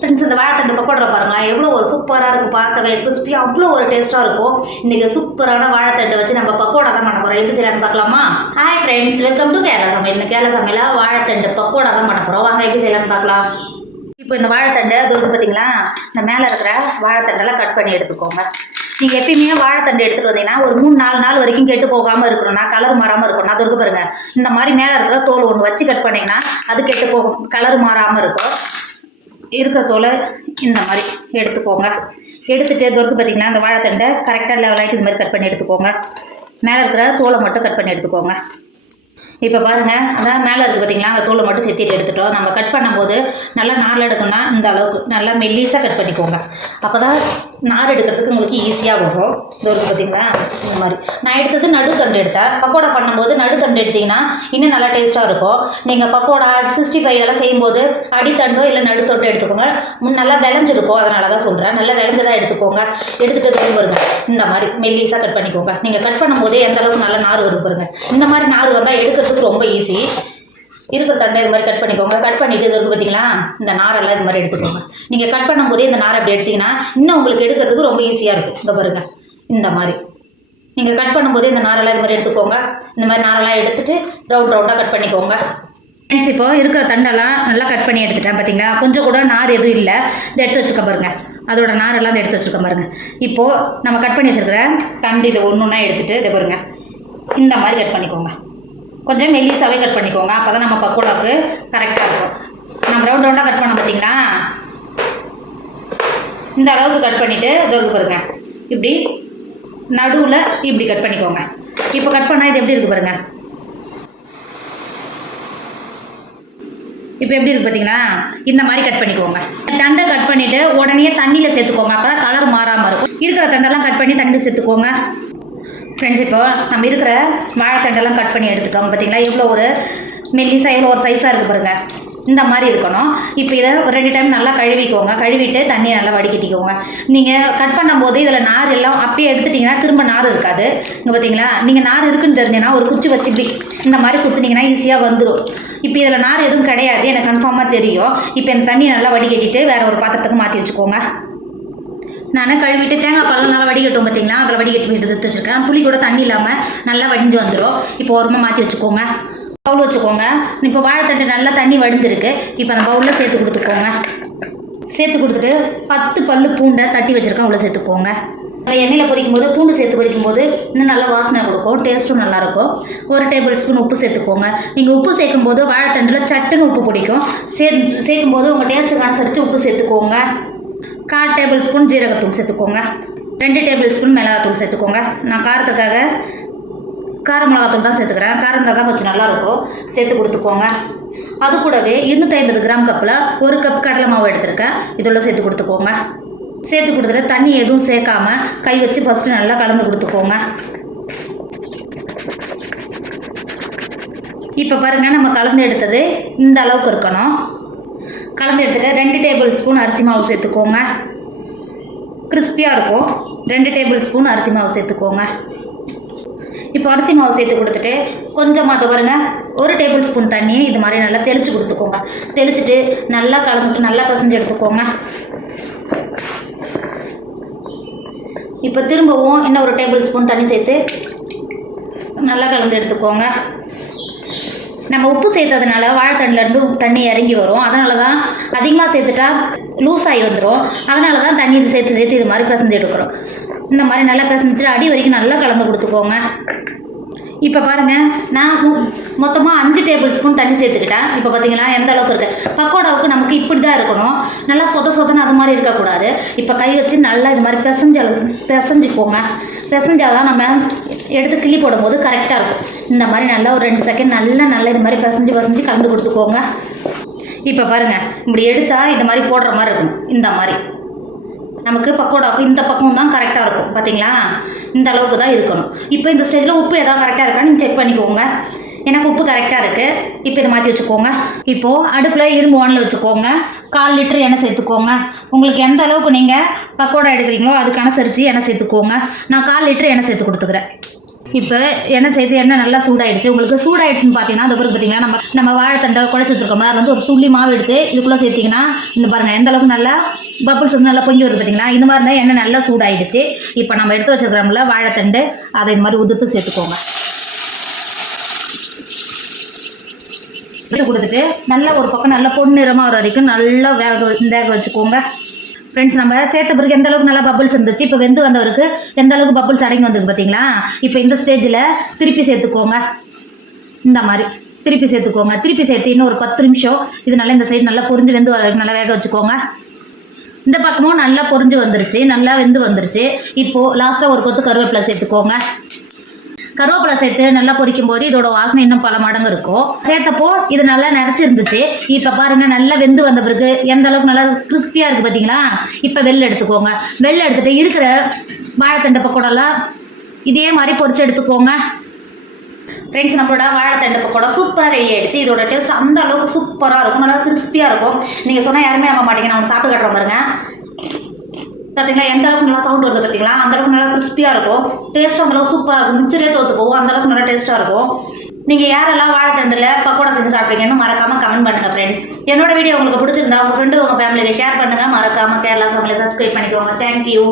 Friends இந்த வாழைத்தண்டு பக்கோடா பாருங்களேன் எவ்வளோ ஒரு சூப்பராக இருக்கும் பார்க்கவே. கிறிஸ்பியாக அவ்வளோ ஒரு டேஸ்ட்டாக இருக்கும். இன்றைக்கி சூப்பரான வாழைத்தண்டு வச்சு நம்ம பக்கோடா தான் பண்ண போகிறோம் எப்படி செய்யலாம்னு பார்க்கலாமா? Hi friends welcome to Kerala சமையல். இந்த கேரளா சமையலாக வாழைத்தண்டு பக்கோடா தான் பண்ண போகிறோம் வாங்க எப்படி செய்யலாம்னு பார்க்கலாம். இப்போ இந்த வாழைத்தண்டு அது வந்து பார்த்தீங்களா இந்த மேலே இருக்கிற வாழைத்தண்டெல்லாம் கட் பண்ணி எடுத்துக்கோங்க. நீங்கள் எப்பயுமே வாழைத்தண்டு எடுத்துகிட்டு வந்தீங்கன்னா ஒரு மூணு நாலு நாள் வரைக்கும் கெட்டு போகாமல் இருக்கணும்னா கலர் மாறாமல் இருக்கணும். அது இருக்கு பாருங்க. இந்த மாதிரி மேலே இருக்கிற தோல் ஒன்று வச்சு கட் பண்ணிங்கன்னா அது கெட்டு போகும். கலர் மாறாமல் இருக்கும். இருக்கிற தோலை இந்த மாதிரி எடுத்துக்கோங்க. எடுத்துகிட்டு இது பார்த்திங்கன்னா பார்த்தீங்கன்னா வாழைத்தண்டை கரெக்டாக லெவலாகிட்டு இந்த மாதிரி கட் பண்ணி எடுத்துக்கோங்க. மேலே இருக்கிற தோலை மட்டும் கட் பண்ணி எடுத்துக்கோங்க. இப்போ பாருங்க அதான் மேலே இருக்குது பார்த்தீங்களா அந்த தோலை மட்டும் செத்திட்டு எடுத்துட்டோம். நம்ம கட் பண்ணும்போது நல்லா நார் எடுக்கணும்னா இந்த அளவுக்கு நல்லா மெல்லிஸாக கட் பண்ணிக்கோங்க. அப்போ தான் நார் எடுக்கிறதுக்கு உங்களுக்கு ஈஸியாக வரும் இது இருக்குது பார்த்தீங்களா இந்த மாதிரி. நான் எடுத்தது நடுத்தண்டு எடுத்தேன். பக்கோடா பண்ணும்போது நடுத்தண்டு எடுத்தீங்கன்னா இன்னும் நல்லா டேஸ்ட்டாக இருக்கும். நீங்கள் பக்கோடா சிக்ஸ்டி ஃபைவ் இதெல்லாம் செய்யும்போது அடித்தண்டோ இல்லை நடுத்தொண்டு எடுத்துக்கோங்க. முன் நல்லா விளைஞ்சிருக்கும். அதனால தான் சொல்கிறேன் நல்லா விளைஞ்சதாக எடுத்துக்கோங்க. எடுத்துகிட்டு வருங்க. இந்த மாதிரி மெல்லிஸாக கட் பண்ணிக்கோங்க. நீங்கள் கட் பண்ணும்போதே எந்த அளவுக்கு நல்லா நார் வரும் பாருங்க. இந்த மாதிரி நார் வந்தால் எடுக்கிறதுக்கு ரொம்ப ஈஸி இருக்கிற தண்டை இது மாதிரி கட் பண்ணிக்கோங்க. கட் பண்ணிவிட்டு இது இருக்குது பார்த்தீங்களா இந்த நாரெல்லாம் இது மாதிரி எடுத்துக்கோங்க. நீங்கள் கட் பண்ணும்போதே இந்த நாரை அப்படி எடுத்தீங்கன்னா இன்னும் உங்களுக்கு எடுக்கிறதுக்கு ரொம்ப ஈஸியாக இருக்கும். இந்த பாருங்க. இந்த மாதிரி. நீங்கள் கட் பண்ணும்போதே இந்த நாரெல்லாம் இது மாதிரி எடுத்துக்கோங்க. இந்த மாதிரி நாரெல்லாம் எடுத்துட்டு ரவுண்ட் ரவுண்டாக கட் பண்ணிக்கோங்க. ஃப்ரெண்ட்ஸ் இப்போ இருக்கிற தண்டெல்லாம் நல்லா கட் பண்ணி எடுத்துட்டேன் பார்த்தீங்களா கொஞ்சம் கூட நார் எதுவும் இல்லை. இதை எடுத்து வச்சுக்க பாருங்க. அதோட நாரெல்லாம் இதை எடுத்து வச்சுக்க பாருங்க. இப்போது நம்ம கட் பண்ணி வச்சுருக்கிற தண்டு இதை ஒன்று ஒன்றா எடுத்துகிட்டு இதை பாருங்க. இந்த மாதிரி கட் பண்ணிக்கோங்க. கொஞ்சம் மெல்லிசாவே கட் பண்ணிக்கோங்க. அப்போ தான் நம்ம பக்கோடாவுக்கு கரெக்டாக இருக்கும். நம்ம ரவுண்ட் ரவுண்டாக கட் பண்ண பார்த்தீங்களா இந்த அளவுக்கு கட் பண்ணிவிட்டு இதோக்கு பாருங்க. இப்படி நடுவில் இப்படி கட் பண்ணிக்கோங்க. இப்போ கட் பண்ணால் இது எப்படி இருக்குது பாருங்க? இப்போ எப்படி இருக்கு பார்த்தீங்கன்னா இந்த மாதிரி கட் பண்ணிக்கோங்க. தண்டை கட் பண்ணிவிட்டு உடனே தண்ணியில் சேர்த்துக்கோங்க. அப்போ தான் கலர் மாறாமல் இருக்கும். இருக்கிற தண்டெல்லாம் கட் பண்ணி தண்ணியில் சேர்த்துக்கோங்க. ஃப்ரெண்ட்ஸ் இப்போ நம்ம இருக்கிற வாழைத்தண்டெல்லாம் கட் பண்ணி எடுத்துட்டோம். பார்த்தீங்களா இவ்வளோ ஒரு மெல்லிசாக இவ்வளோ ஒரு சைஸாக இருக்குது பாருங்கள் இந்த மாதிரி இருக்கணும். இப்போ இதை ஒரு ரெண்டு டைம் நல்லா கழுவிக்கோங்க. கழுவிட்டு தண்ணியை நல்லா வடிகட்டிக்கோங்க. நீங்கள் கட் பண்ணும்போது இதில் நார் எல்லாம் அப்பயே எடுத்துட்டிங்கன்னா திரும்ப நார் இருக்காது. இங்கே பார்த்தீங்களா நீங்கள் நார் இருக்குன்னு தெரிஞ்சுன்னா ஒரு குச்சி வச்சு இப்படி இந்த மாதிரி குத்துனீங்கன்னா ஈஸியாக வந்துடும் இப்போ இதில் நார் எதுவும் கிடையாது. எனக்கு கன்ஃபார்மாக தெரியும். இப்போ இந்த தண்ணியை நல்லா வடிகட்டிட்டு வேறு ஒரு பாத்திரத்துக்கு மாற்றி வச்சுக்கோங்க. நான் கழுவிட்டு தேங்காய் பழம் நல்லா வடிகட்டும் பார்த்தீங்களா அதில் வடிகட்டி எடுத்து வச்சுருக்கேன். புளி கூட தண்ணி இல்லாமல் நல்லா வடிஞ்சு வந்துடும் இப்போ ஓரமாக மாற்றி வச்சுக்கோங்க. பவுல் வச்சுக்கோங்க. இப்போ வாழைத்தண்டு நல்லா தண்ணி வடிஞ்சிருக்கு. இப்போ அந்த பவுலில் சேர்த்து கொடுத்துக்கோங்க. சேர்த்து கொடுத்துட்டு பத்து பல்லு பூண்டை தட்டி வச்சுருக்கேன். உள்ள சேர்த்துக்கோங்க. எண்ணெயில் பொரிக்கும் போது பூண்டு சேர்த்து பொரிக்கும் போது இன்னும் நல்லா வாசனை கொடுக்கும். டேஸ்ட்டும் நல்லாயிருக்கும். ஒரு டேபிள் ஸ்பூன் உப்பு சேர்த்துக்கோங்க. நீங்கள் உப்பு சேர்க்கும் போது வாழைத்தண்டில் சட்டுன்னு உப்பு பிடிக்கும். சே சேர்க்கும் போது உங்கள் டேஸ்ட்டுக்கு அனுசரித்து உப்பு சேர்த்துக்கோங்க. கால் டேபிள் ஸ்பூன் ஜீரகத்தூள் சேர்த்துக்கோங்க. ரெண்டு டேபிள் ஸ்பூன் மிளகாத்தூள் சேர்த்துக்கோங்க. நான் காரத்துக்காக கார மிளகாத்தூள் தான் சேர்த்துக்கிறேன். காரம் இருந்தால் தான் கொஞ்சம் நல்லாயிருக்கும். சேர்த்து கொடுத்துக்கோங்க. அது கூடவே இருநூற்றி ஐம்பது கிராம் கப்பில் ஒரு கப் கடலை மாவு எடுத்திருக்கேன். இதோட சேர்த்து கொடுத்துக்கோங்க. சேர்த்து கொடுத்துட்டு தண்ணி எதுவும் சேர்க்காம கை வச்சு ஃபஸ்ட்டு நல்லா கலந்து கொடுத்துக்கோங்க. இப்போ பாருங்கள் நம்ம கலந்து எடுத்தது இந்த அளவுக்கு இருக்கணும். கலந்து எடுத்துட்டு ரெண்டு டேபிள் ஸ்பூன் அரிசி மாவு சேர்த்துக்கோங்க. கிறிஸ்பியாக இருக்கும். ரெண்டு டேபிள் ஸ்பூன் அரிசி மாவு சேர்த்துக்கோங்க. இப்போ அரிசி மாவு சேர்த்து கொடுத்துட்டு கொஞ்சமாக அதை ஒரு டேபிள் ஸ்பூன் தண்ணியை இது மாதிரி நல்லா தெளித்து கொடுத்துக்கோங்க. தெளிச்சுட்டு நல்லா கலந்துட்டு நல்லா பசஞ்சு எடுத்துக்கோங்க. இப்போ திரும்பவும் இன்னும் ஒரு டேபிள் ஸ்பூன் தண்ணி சேர்த்து நல்லா கலந்து எடுத்துக்கோங்க. நம்ம உப்பு சேர்த்ததுனால வாழைத்தண்டுலேருந்து தண்ணி இறங்கி வரும். அதனால தான் அதிகமாக சேர்த்துட்டா லூஸ் ஆகி வந்துடும் அதனால தான் தண்ணி இது சேர்த்து சேர்த்து இது மாதிரி பிசைஞ்சு எடுக்கிறோம். இந்த மாதிரி நல்லா பிசைஞ்சிட்டு அடி வரைக்கும் நல்லா கலந்து கொடுத்துக்கோங்க. இப்போ பாருங்கள் நான் மொத்தமாக அஞ்சு டேபிள் ஸ்பூன் தண்ணி சேர்த்துக்கிட்டேன். இப்போ பார்த்தீங்களா எந்த அளவுக்கு இருக்குது பக்கோடாவுக்கு நமக்கு இப்படி தான் இருக்கணும். நல்லா சொத சொதன்னு அது மாதிரி இருக்கக்கூடாது. இப்போ கை வச்சு நல்லா இது மாதிரி பிசைஞ்சு பிசைஞ்சுக்கோங்க. பிசைஞ்சால் தான் நம்ம எடுத்து கிள்ளி போடும்போது கரெக்டாக இருக்கும். இந்த மாதிரி நல்லா ஒரு ரெண்டு செகண்ட் நல்லா நல்லா இது மாதிரி பசஞ்சு பசஞ்சு கலந்து கொடுத்துக்கோங்க. இப்போ பாருங்கள் இப்படி எடுத்தால் இது மாதிரி போடுற மாதிரி இருக்கும் இந்த மாதிரி. நமக்கு பக்கோடாவுக்கு இந்த பக்கம் தான் கரெக்டாக இருக்கும் பார்த்தீங்களா இந்த அளவுக்கு தான் இருக்கணும். இப்போ இந்த ஸ்டேஜில் உப்பு எதாவது கரெக்டாக இருக்கான்னு செக் பண்ணிக்கோங்க. எனக்கு உப்பு கரெக்டாக இருக்குது இப்போ இதை மாற்றி வச்சுக்கோங்க. இப்போது அடுப்பில் இரும்பு ஓனில் வச்சுக்கோங்க. கால் லிட்டர் எண்ணெய் சேர்த்துக்கோங்க. உங்களுக்கு எந்த அளவுக்கு நீங்கள் பக்கோடா எடுக்கிறீங்களோ அதுக்கு அனுசரித்து எண்ணெய் சேர்த்துக்கோங்க. நான் கால் லிட்டர் எண்ணெய் சேர்த்து கொடுத்துக்கிறேன். இப்போ எண்ணெய் சேர்த்து எண்ணெய் நல்லா சூடாயிடுச்சு. உங்களுக்கு சூடாயிடுச்சுன்னு பார்த்தீங்கன்னா அந்த பிறகு பார்த்தீங்கன்னா நம்ம நம்ம வாழைத்தண்டை குழச்சி வச்சிருக்கோம் அது வந்து ஒரு துள்ளி மாவு எடுத்து இதுக்குள்ளே சேர்த்திங்கன்னா இந்த பாருங்கள் எந்த அளவுக்கு நல்லா பப்புள்ஸ் வந்து நல்லா பொங்கி வருது பார்த்தீங்களா இந்த மாதிரி தான் எண்ணெய் நல்லா சூடாயிடுச்சு. இப்போ நம்ம எடுத்து வச்சிருக்கிறோம்ல வாழைத்தண்டு அதை இந்த மாதிரி உதுத்து சேர்த்துக்கோங்க. கொடுத்துட்டு நல்லா ஒரு பக்கம் நல்லா பொன்னிறமாக வர வரைக்கும் நல்லா வேக வேக வச்சுக்கோங்க. ஃப்ரெண்ட்ஸ் நம்ம சேர்த்த பிறகு எந்த அளவுக்கு நல்லா பபுள்ஸ் இருந்துச்சு? இப்போ வெந்து வந்தவருக்கு எந்த அளவுக்கு பபுள்ஸ் அடங்கி வந்திருக்கு பார்த்தீங்களா இப்போ இந்த ஸ்டேஜில் திருப்பி சேர்த்துக்கோங்க. இந்த மாதிரி. திருப்பி சேர்த்துக்கோங்க. திருப்பி சேர்த்து இன்னும் ஒரு பத்து நிமிஷம். இது நல்லா இந்த சைடு நல்லா பொரிஞ்சு வெந்து வர வரைக்கும் நல்லா வேக வச்சுக்கோங்க. இந்த பக்கமும் நல்லா பொரிஞ்சு வந்துருச்சு. நல்லா வெந்து வந்துருச்சு. இப்போது லாஸ்ட்டாக ஒரு கொத்து கருவேப்பிலை சேர்த்துக்கோங்க. கருவேப்பிலை சேர்த்து நல்லா பொரிக்கும் போது இதோட வாசனை இன்னும் பல மடங்கு இருக்கும். சேர்த்தப்போ இது நல்லா நிறச்சிருந்துச்சு இப்போ பாருங்க நல்லா வெந்து வந்த பிறகு எந்த அளவுக்கு நல்லா கிறிஸ்பியாக இருக்குது பார்த்தீங்களா இப்போ வெள்ளை எடுத்துக்கோங்க. வெளில எடுத்துட்டு இருக்கிற வாழைத்தண்டை பக்கோடெல்லாம் இதே மாதிரி பொரிச்சு எடுத்துக்கோங்க. ஃப்ரெண்ட்ஸ் நம்மளோட வாழைத்தண்டு பக்கோடா சூப்பராக ரெடி ஆயிடுச்சு. இதோட டேஸ்ட் அந்த அளவுக்கு சூப்பராக இருக்கும். நல்லா கிறிஸ்பியாக இருக்கும். நீங்கள் சொன்னால் யாருமே நம்ப மாட்டீங்க. நான் சாப்பிட்டு காட்டுறேன் பாருங்க. பார்த்தீங்களா எந்த அளவுக்கு நல்லா சவுண்ட் வருது பார்த்தீங்களா அந்த அளவுக்கு நல்லா கிறிஸ்பியாக இருக்கும். டேஸ்ட்டும் அந்தளவுக்கு சூப்பராக இருக்கும். மிச்சரே தோத்து போகும். அந்த அளவுக்கு நல்லா டேஸ்ட்டாக இருக்கும். நீங்கள் யாரெல்லாம் வாழைத்தண்டில் பக்கோடா செஞ்சு சாப்பிட்டீங்கன்னு மறக்காமல் கமெண்ட் பண்ணுங்கள் ஃப்ரெண்ட்ஸ் என்னோட வீடியோ உங்களுக்கு பிடிச்சிருந்தா உங்கள் ஃப்ரெண்டு உங்கள் ஃபேமிலிக்கு ஷேர் பண்ணுங்கள் மறக்காமல் கேரளா சமையலை சப்ஸ்கிரைப் பண்ணிக்கோங்க. தேங்க்யூ